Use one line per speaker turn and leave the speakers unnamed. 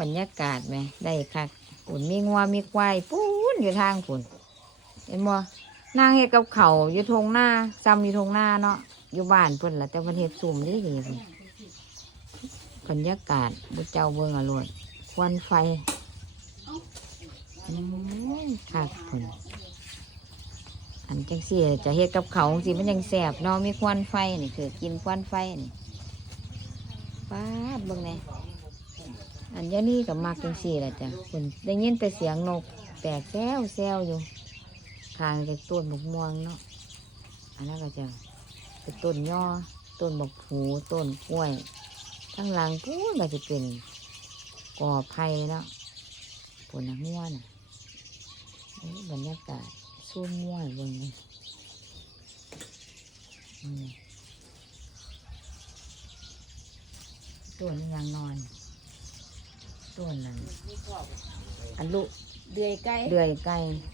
บรรยากาศไหมได้คักปุ่นมีงัวมีควายปูนอยู่ทางปุ่นเห็นบ่นางเฮ็ดกับเขาอยู่ทงหน้าซ้ำอยู่ทงหน้าเนาะอยู่บ้านเพิ่นละแต่ประเทศสุ่มดีดีพุ่นบรรยากาศบุเจ้าเบิ่งอร่อยควันไฟคักพุ่นอันจังสี่จะเฮ็ดกับเขาสิมันยังแสบเนาะมีควันไฟนี่คือกินควันไฟนี่ป้าดเบิ่งแหน่ อันยานี้กับมากจังสี่แหละจ้ะคุณได้ยินแต่เสียงนก แตกแซวแซวอยู่ทางจากต้นบกม่วงเนาะอันนั้นก็จะเป็นต้นย่อต้นบกผูต้นกล้วยทั้งหลังพูนก็จะเป็นกอไผ่เนาะผลนักม่วนะเอ้ยบรรยากาศสู้ม่วนเบิ่งเลยอืมต้นยังนอน ต้นนั้นอันลูก
เดือยไก่
เดือยไก่
ไ